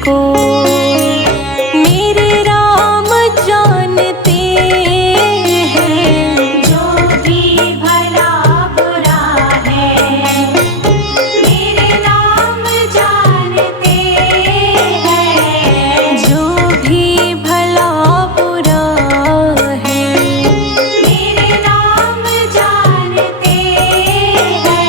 को मेरे राम जानते हैं। जो भी भला बुरा है मेरे राम जानते हैं। जो भी भला बुरा है मेरे राम जानते हैं।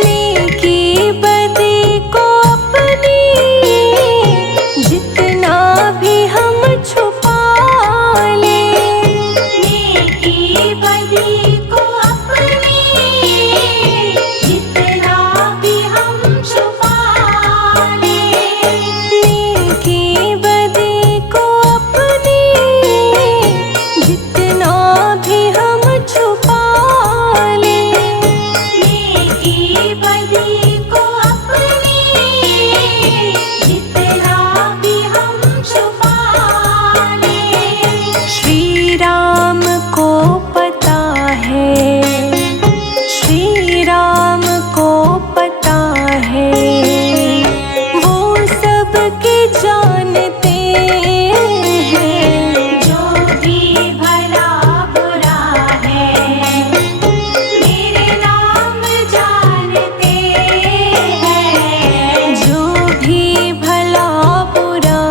नेकी बदी को अपनी जितना भी हम छुपा लें। नेकी बदी को अपनी जितना भी हम छुपा लें। नेकी बदी को अपनी जितना भी हम छुपा लें। नेकी बदी को अपनी जितना भी हम छुपा लें। श्री राम को पता है, श्री राम को पता है, वो सबके जानते हैं। जो भी भला बुरा है मेरे राम जानते हैं। जो भी भला बुरा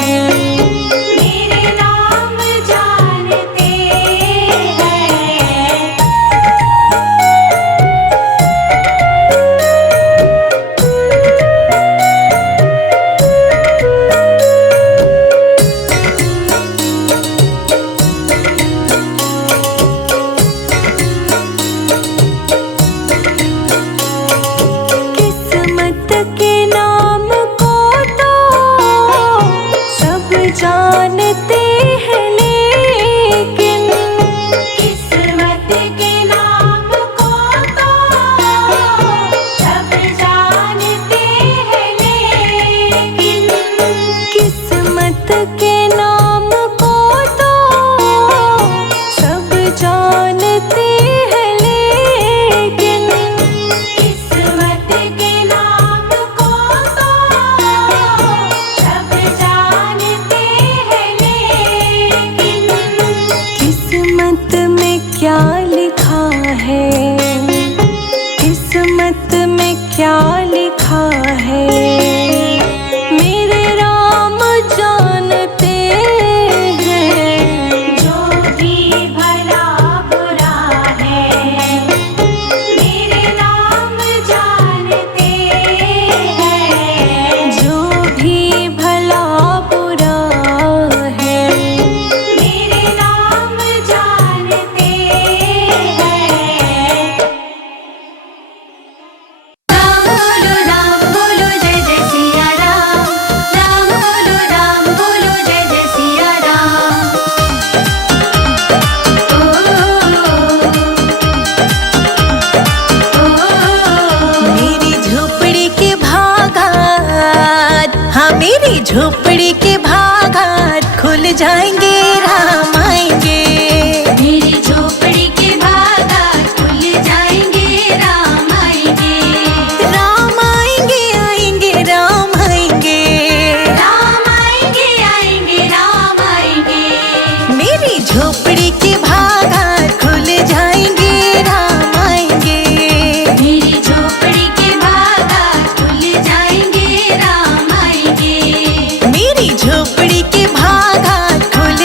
है मेरे राम जानते हैं। किस्मत के नाम को तो सब जानते हैं, लेकिन किस्मत के नाम को तो सब जानते हैं, लेकिन किस्मत के नाम को तो सब जानते हैं, लेकिन किस्मत के नाम को तो सब जानते हैं, लेकिन किस्मत में क्या लिखा है, किस्मत में क्या लिखा है, मेरे राम जानते हैं। जो भी भला बुरा है मेरे राम जानते हैं। जो भी भला बुरा है मेरे राम जानते हैं। राम बोलो जय जय सिया राम। राम बोलो जय जय सिया राम। मेरी झोपड़ी के भागात, हाँ मेरी झोपड़ी के भागात खुल जाएंगे, राम आएंगे। मेरी झोपड़ी के भागात खुल जाएंगे, राम आएंगे। राम आएंगे, आएंगे, राम आएंगे। राम आएंगे, आएंगे, राम आएंगे। मेरी झोपड़ी के भागात खुल जाएंगे, राम आएंगे। मेरी झोपड़ी के भागात खुल जाएंगे, राम आएंगे। मेरी झोपड़ी के भागात खुल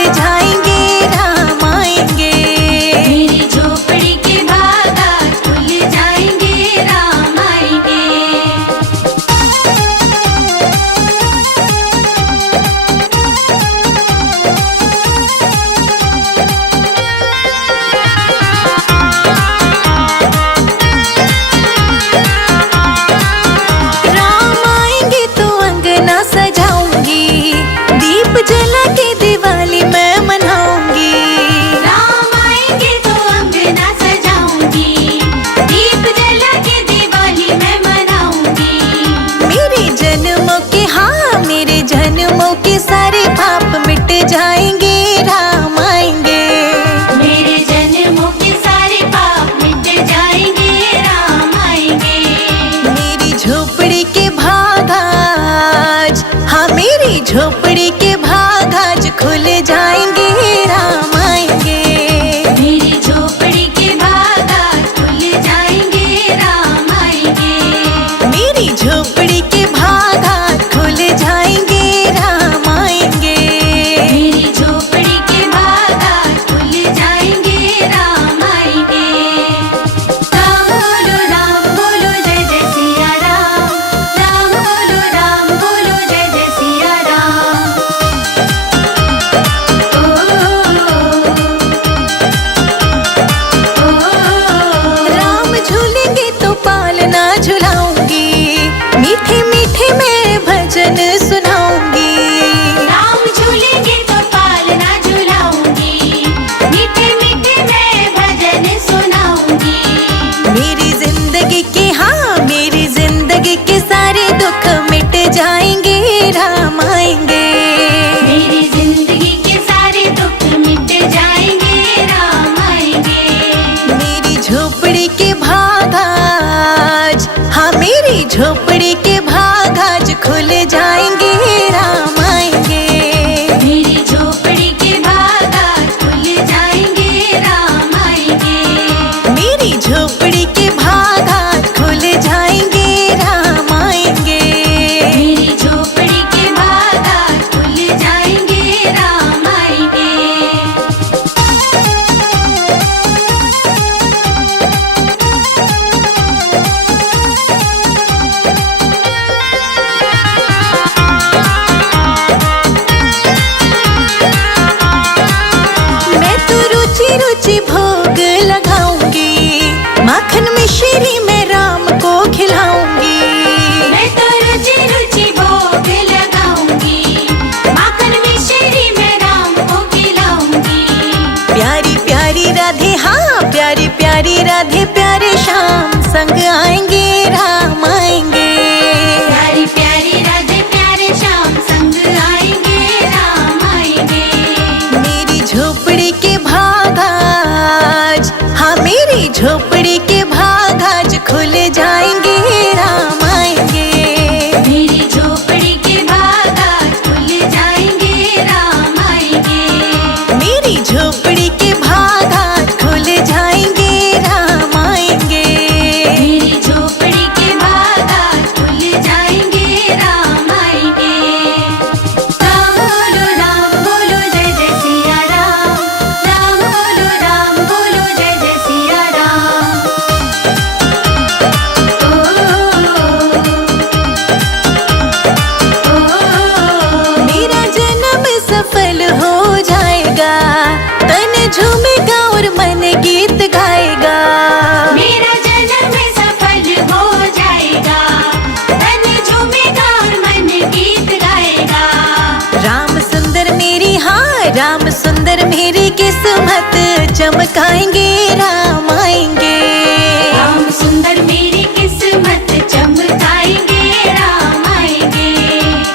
राधे प्यारे श्याम संग आएंगे राम आएंगे। प्यारी प्यारी राधे प्यारे श्याम संग आएंगे राम आएंगे। मेरी झोपड़ी के भाग आज, हाँ मेरी झोपड़ी के भाग आज खुल जाएंगे राम आएंगे। मेरी झोपड़ी के भाग आज खुल जाएंगे राम आएंगे। मेरी झोपड़ी के भाग आज खुल जाएंगे राम आएंगे। मेरी झोपड़ी के भाग आज खुल जाएंगे राम आएंगे। राम बोलो जय जय सिया राम। राम बोलो जय जय सिया राम। मेरा जन्म सफल हो जाएगा, तन झूमेगा और मन गीत गाएगा। मेरा जन्म सफल हो जाएगा, तन झूमेगा और मन गीत गाएगा। राम सुंदर मेरी, हाँ राम सुंदर मेरी किस्मत चमकाएंगे राम आएंगे। राम सुंदर मेरी किस्मत चमकाएंगे राम आएंगे।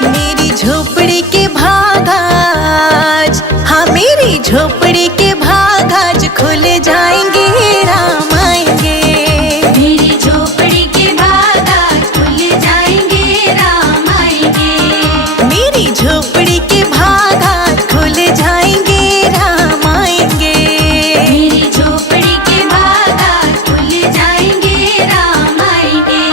मेरी झोपड़ी के भाग आज, हाँ मेरी झोपड़ी के भाग आज खुल जाएंगे राम आएंगे। मेरी झोपड़ी के भाग आज खुल जाएंगे राम आएंगे। मेरी झोपड़ी के भाग आज खुल जाएंगे राम आएंगे। मेरी झोपड़ी के भाग आज खुल जाएंगे राम आएंगे।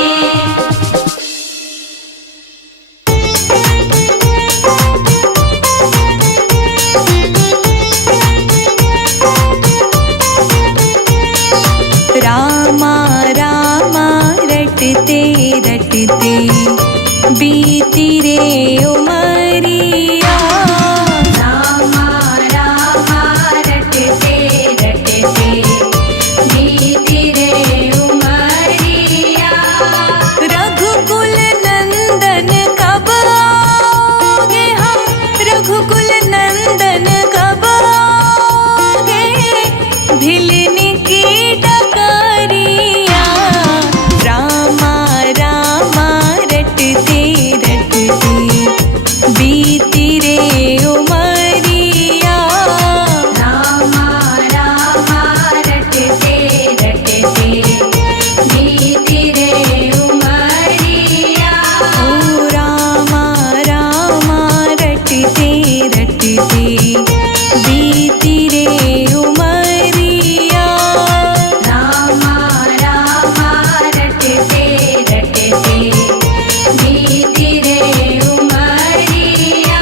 रामा रामा रटते रटते बीती रे उमरिया। रामा रामा रटते रटते बीती रे उमरिया। रघुकुल नंदन कब आओगे हम, रघुकुल नंदन कब आओगे, भिलने की डगरिया। रामा रामा रटते रटते बीती रे उमरिया। रामा रामा रटते रटते बीती रे उमरिया। ओ रामा रामा रटते रटते बीती रे उमरिया। रामा रामा रटते रटते बीती रे उमरिया।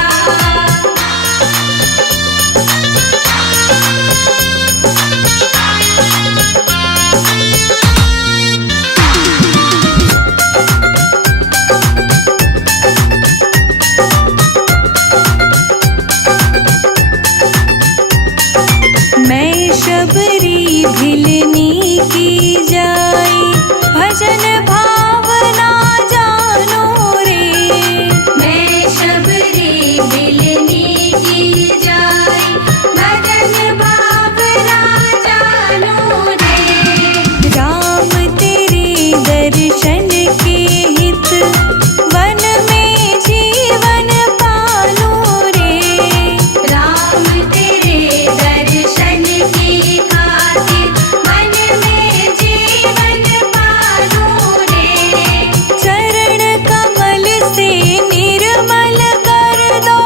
मैं शबरी भिलनी की जाई, भजन भावना जानो रे। मैं शबरी भिलनी की जाई, भजन भावना जानो रे। राम तेरे दर्शन के हित, वन में जीवन पालो रे। राम तेरे दर्शन की खातिर मन में जीवन पालो रे। चरण कमल से निर्मल कर दो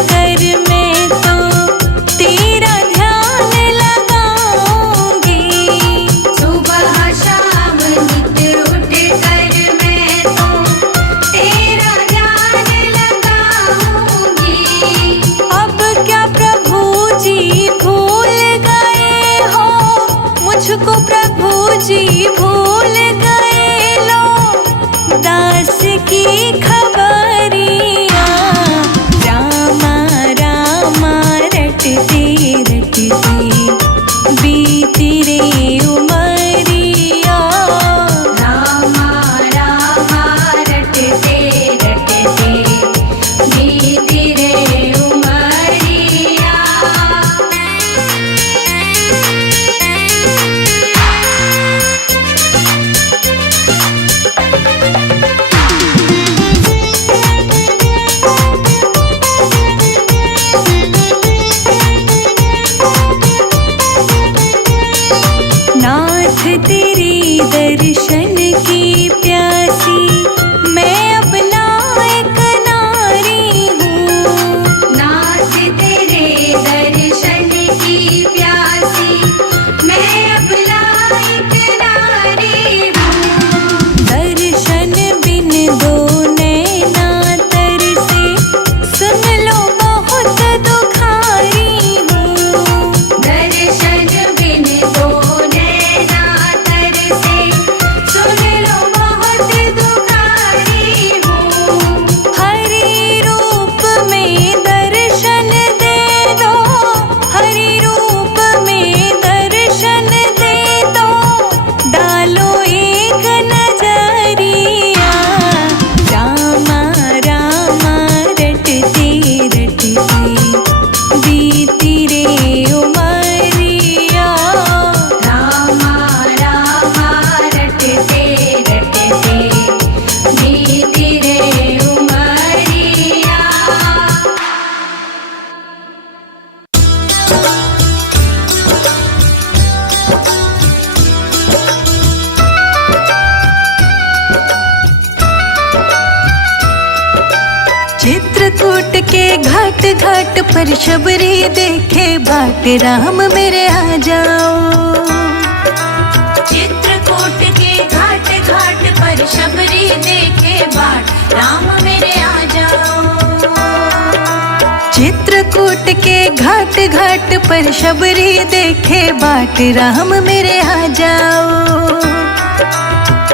कर मैं तो तेरा ध्यान लगाऊंगी। सुबह शाम नित उठ कर मैं तो तेरा ध्यान लगाऊंगी। अब क्या प्रभु जी भूल गए हो मुझको, प्रभु जी भूल गए लो दास की खबरिया। रामा रामा रटते रटते बीती रे उमरिया। रामा रामा रटते रटते बीती रे उमरिया। नाथ तेरे दर्शन की प्यासी मैं अब लायक नारी हूँ। नाथ तेरे दर्शन की प्यासी मैं अब लायक नारी हूँ। दर्शन बिन दो नैना तरसे सुन लो बहुत दुखारी हूँ। दर्शन बिन दो नैना तरसे सुन लो बहुत दुखारी हूँ। हरि रूप में दर्शन दे दो, हरि रूप में दर्शन दे दो, डालो एक नजरिया। रामा रामा रटते रटते बीती रे उमरिया। रामा रामा रटते रटते बीती रे उमरिया। चित्रकूट के घाट घाट पर शबरी देखे बाट, राम मेरे आ जाओ। चित्रकूट के घाट घाट पर शबरी देखे बाट, राम मेरे आ जाओ। चित्रकूट के घाट घाट पर शबरी देखे बाट, राम मेरे आ जाओ।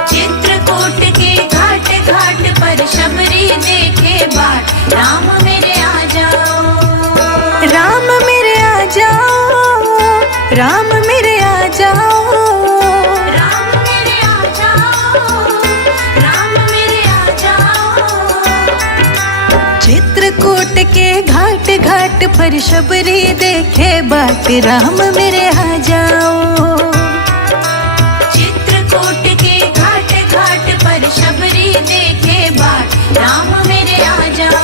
चित्रकूट के घाट घाट पर शबरी देखे बाट, राम मेरे आ जाओ। राम मेरे आ जाओ, राम मेरे आ जाओ। राम मेरे आ जाओ, राम मेरे आ जाओ। चित्रकूट के घाट घाट पर शबरी देखे बाट, राम मेरे आ जाओ। चित्रकूट के घाट घाट पर शबरी देखे बाट, राम मेरे आ जाओ।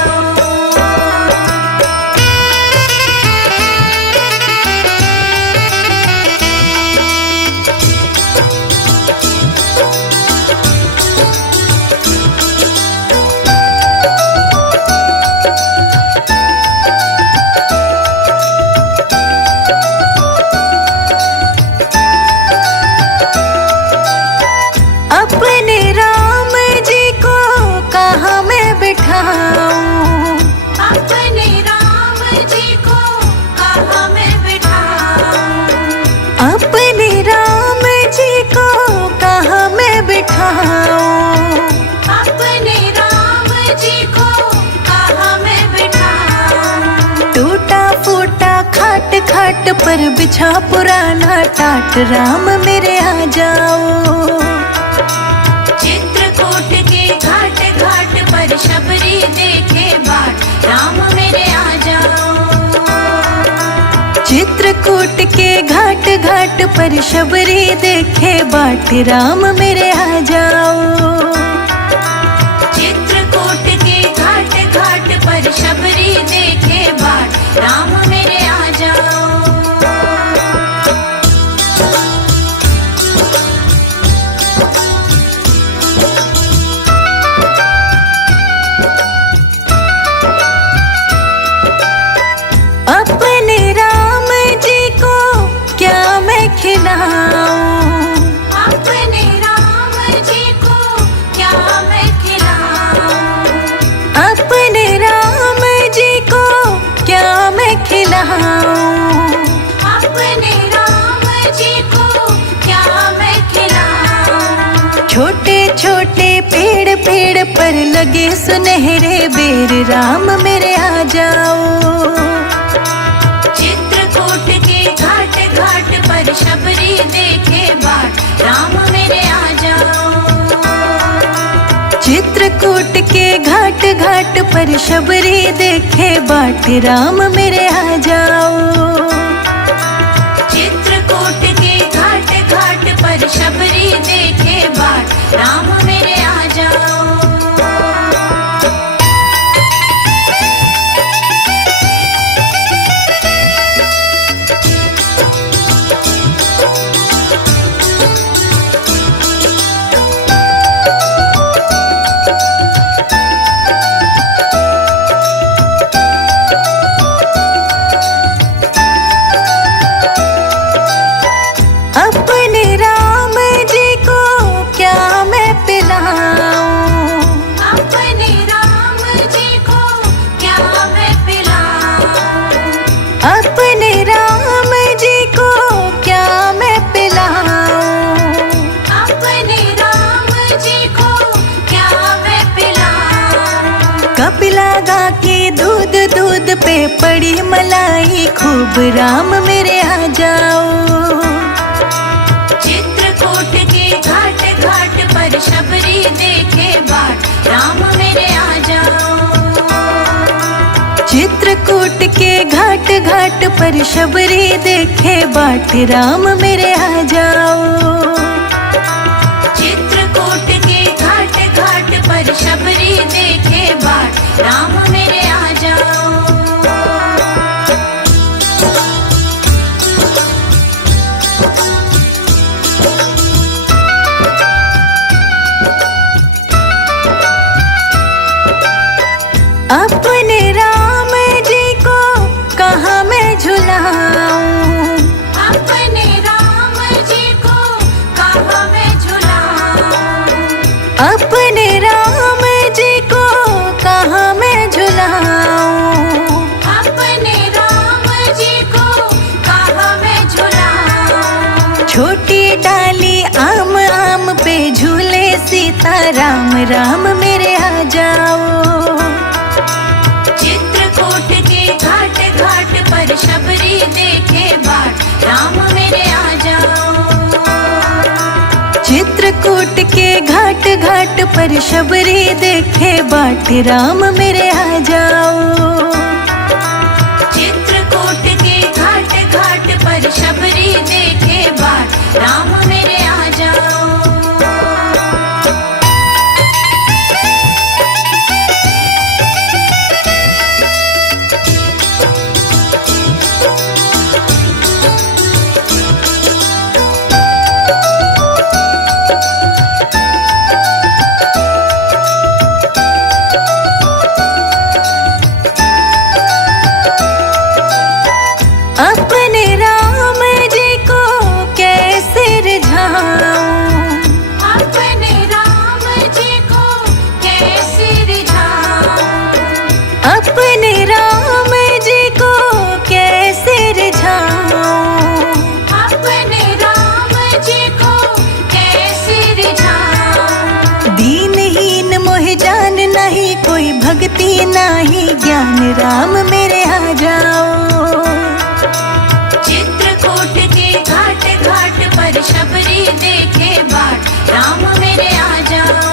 अपने राम जी को कहाँ मैं बिठाऊं, अपने राम जी को कहाँ मैं बिठाऊं। अपने राम जी को कहाँ मैं बिठाऊं। अपने राम जी को कहाँ मैं बिठाऊं। टूटा फूटा खाट खाट पर बिछा पुराना टाट, राम मेरे आ जाओ। चित्रकूट के घाट घाट पर शबरी देखे बाट, राम मेरे आ जाओ। चित्रकूट के घाट घाट पर शबरी देखे बाट, राम मेरे आ जाओ। चित्रकूट के घाट घाट पर शबरी देखे बाट, राम मेरे आ जाओ। खिलाऊं, अपने राम जी को क्या मैं खिलाऊं। छोटे छोटे पेड़ पेड़ पर लगे सुनहरे बेर, राम मेरे आ जाओ। चित्रकूट के घाट घाट पर शबरी देखे बाट, राम मेरे आ जाओ। चित्रकूट के घाट घाट पर शबरी देखे बाट, राम मेरे आ जाओ। चित्रकूट के घाट घाट पर शबरी देखे बाट, राम मेरे आ जाओ। अपने राम जी को क्या मैं पिलाऊं, अपने राम जी को क्या मैं पिलाऊं। अपने राम जी को क्या मैं पिलाऊं, अपने राम जी को क्या मैं पिलाऊं। कपिला गा के दूध दूध पे पड़ी मलाई खूब, राम मेरे आ जाओ। चित्रकूट के घाट घाट पर शबरी देखे बाट, राम मेरे आ जाओ। चित्रकूट के घाट घाट पर शबरी देखे बाट, राम मेरे आ जाओ। चित्रकूट के घाट घाट पर शबरी देखे बाट, राम मेरे आ जाओ। अपने राम जी को कहाँ मैं झुलाऊं, अपने राम जी को कहाँ मैं झुलाऊं। अपने राम जी को कहाँ मैं झुलाऊं, अपने राम जी को कहाँ मैं झुलाऊं। छोटी डाली आम आम पे झूले सीता राम, राम मेरे आ जाओ। चित्रकूट के घाट घाट पर शबरी देखे बाट, राम मेरे आ जाओ। चित्रकूट के घाट घाट पर शबरी देखे बाट, राम मेरे आ जाओ। चित्रकूट के घाट घाट पर शबरी देखे बाट, राम मेरे आ जाओ। अपने राम जी को कैसे रिझाऊं, अपने राम जी को कैसे रिझाऊं। अपने राम जी को कैसे रिझाऊं, अपने राम जी को कैसे रिझाऊं। दीनहीन मोह जान नहीं कोई भक्ति नहीं ज्ञान, राम मेरे आ जाओ। चित्रकूट के घाट घाट पर शबरी देखे बाट, राम मेरे आ जाओ।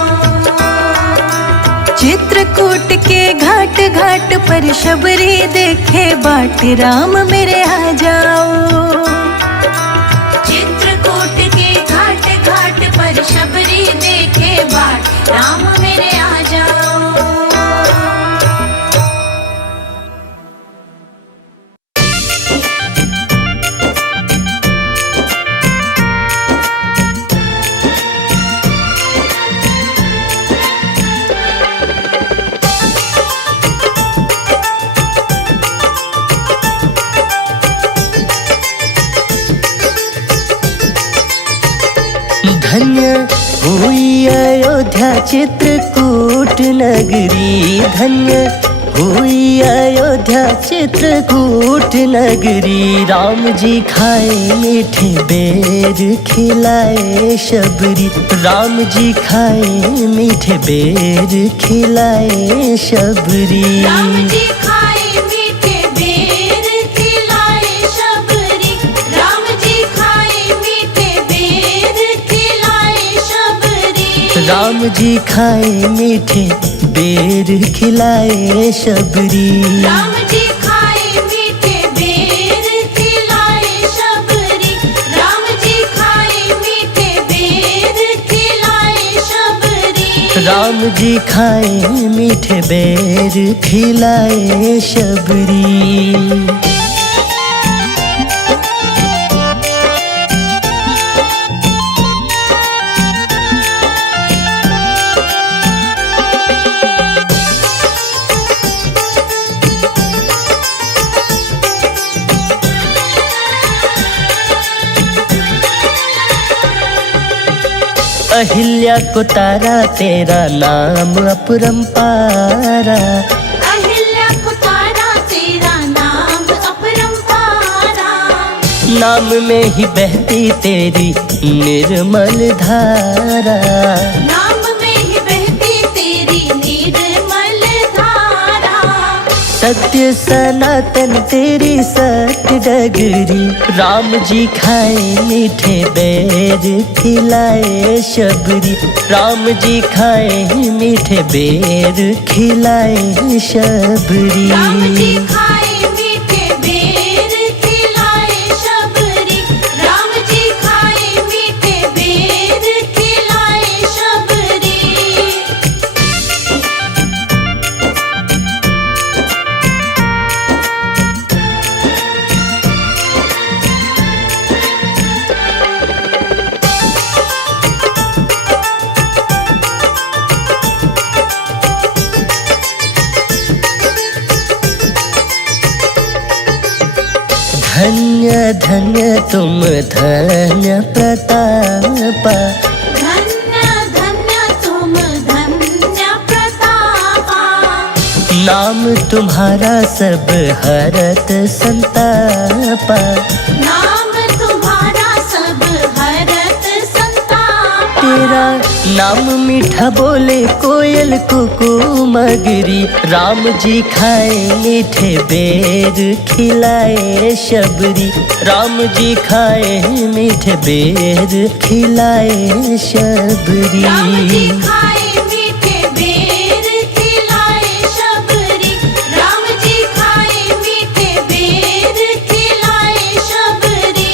चित्रकूट के घाट घाट पर शबरी देखे बाट, राम मेरे आ जाओ। चित्रकूट के घाट घाट पर शबरी देखे बाट, राम मेरे आ जाओ। धन्य हुई अयोध्या चित्रकूट नगरी, धन्य हुई अयोध्या चित्रकूट नगरी, राम जी खाए मीठे बेर खिलाए शबरी, राम जी खाए मीठे बेर खिलाए शबरी। राम जी खाए मीठे बेर खिलाए शबरी, राम जी खाए मीठे बेर खिलाए शबरी। राम जी खाए मीठे बेर खिलाए शबरी। राम जी खाए मीठे बेर खिलाए शबरी, राम जी खाए मीठे बेर खिलाए शबरी। राम जी खाए मीठे बेर खिलाए शबरी। अहिल्या को तारा तेरा नाम अपरंपारा, अहिल्या को तारा तेरा नाम अपरंपारा। नाम में ही बहती तेरी निर्मल धारा, नाम में ही बहती तेरी निर्मल धारा। सत्य सनातन तेरी सत्य डगरी, राम जी खाए मीठे बेर खिलाए शबरी, राम जी खाए मीठे बेर खिलाए शबरी। राम जी खाए मीठे बेर खिलाए शबरी, राम जी खाए मीठे बेर खिलाए शबरी। धन्य धन्य तुम धन्य प्रतापा, धन्य धन्य तुम धन्य प्रतापा। नाम तुम्हारा सब हरत संतापा, नाम तुम्हारा सब हरत संतापा। तेरा नाम मीठा बोले कोयल कुकू मगरी, राम जी खाए मीठे बेर खिलाए शबरी, राम जी खाए मीठे बेर खिलाए शबरी। राम जी खाए मीठे बेर खिलाए शबरी, राम जी खाए मीठे बेर खिलाए शबरी।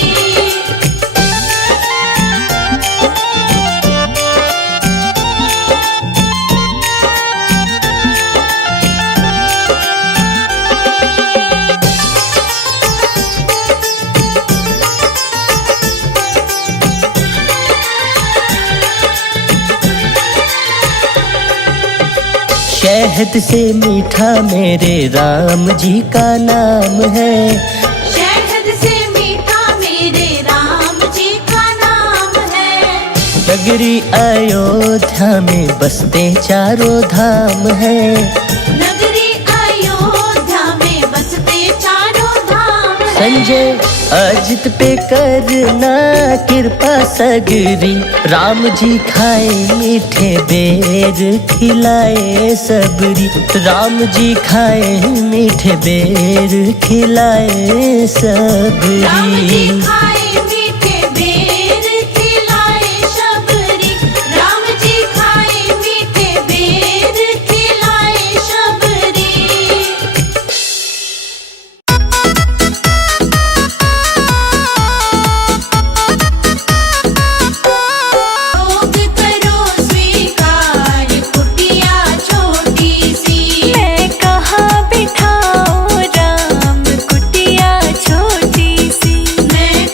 शहद से मीठा मेरे राम जी का नाम है, शहद से मीठा मेरे राम जी का नाम है। नगरी अयोध्या में बसते चारों धाम है, नगरी अयोध्या में बसते चारों धाम है। संजय अजित पे करना कृपा सगरी, राम जी खाए मीठे बेर खिलाए सबरी, राम जी खाए मीठे बेर खिलाए सबरी। राम जी खाए मीठे बेर खिलाए शबरी, राम जी खाए मीठे बेर खिलाए शबरी। भोग करो स्वीकार कुटिया छोटी सी, मैं कहाँ बिठाऊं राम कुटिया छोटी सी। मैं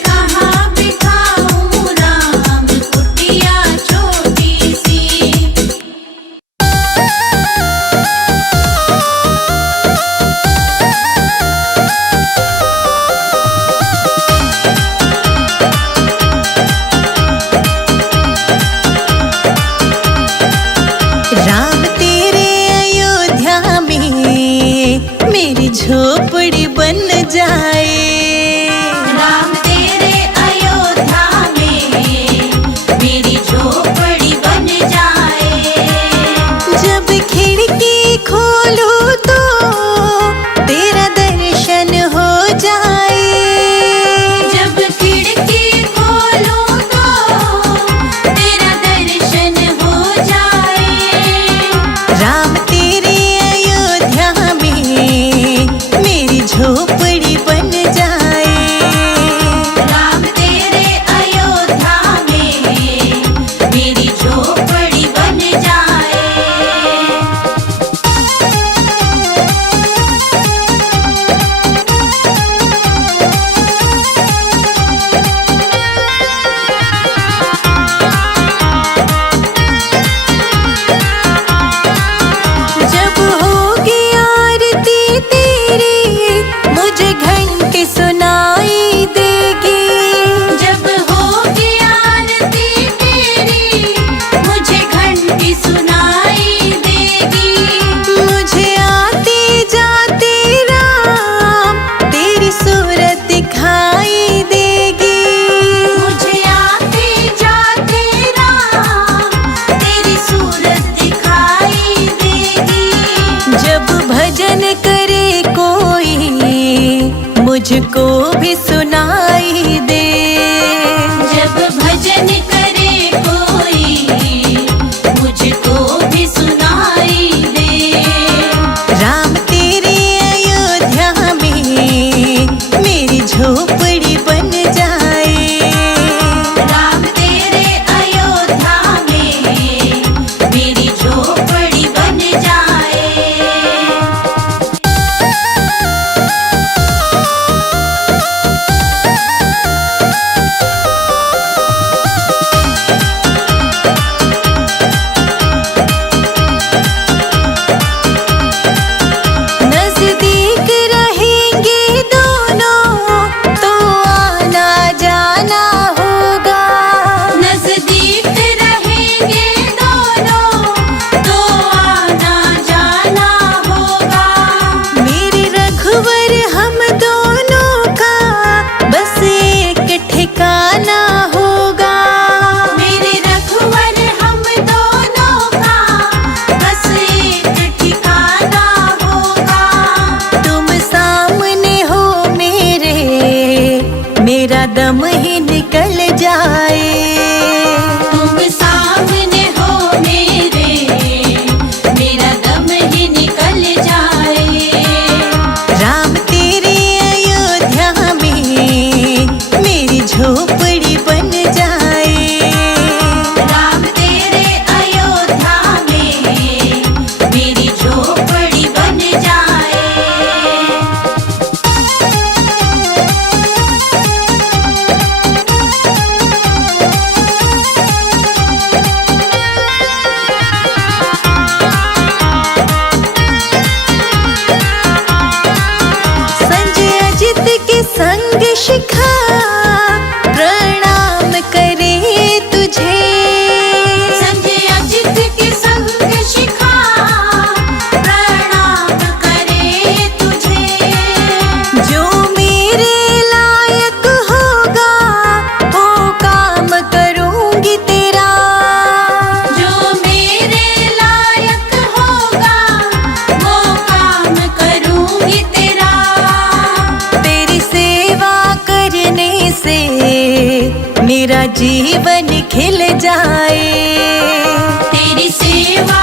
मेरी झोपड़ी बन जाए। राम तेरे अयोध्या में मेरी झोपड़ी बन जाए। जब खिड़की खोलूं तो तेरा दर्शन हो जाए। जब खिड़की खोलूं तो तेरा दर्शन हो जाए। राम तेरे अयोध्या में मेरी झोपड़ी बन जाए। राम तेरे अयोध्या में मेरी झोपड़ी बन जाए। जब होगी आरती तेरी मुझे घंटी सुनाई देगी। जब होगी आरती तेरी मुझे घंटी सुनाई देगी। मुझे आते जाते राम तेरी सूरत दिखाई देगी। मुझे आते जाते राम तेरी सूरत दिखाई देगी। जब भजन करे कोई मुझको भी सुनाई दे। जब भजन करे कोई मुझको भी सुनाई दे। राम तेरे अयोध्या में मेरी झोपड़ी बन जाए। राम तेरे अयोध्या में मेरी झोपड़ी बन जाए। नजदीक रहेंगे दोनों तो आना जाना होगा। नजदीक रहेंगे दोनों तो आना जाना होगा। मेरे रघुवर हम दोनों का बस एक ठिकाना होगा। मेरे रघुवर हम दोनों का बस एक ठिकाना होगा। तुम सामने हो मेरा दम ही निकल जाए। तुम सामने हो मेरा दम ही निकल जाए। राम तेरे अयोध्या में मेरी झोपड़ी बन जाए। राम तेरे अयोध्या में मेरी झोपड़ी बन जाए। संजय अजित के संग शिखा प्रणाम करे तुझे। संजय अजित के संग शिखा प्रणाम करे तुझे। जो मेरे लायक होगा वो काम करूंगी तेरा। जो मेरे लायक होगा वो काम करूंगी तेरा। तेरी सेवा करने से मेरा जीवन खिल जाए। तेरी सेवा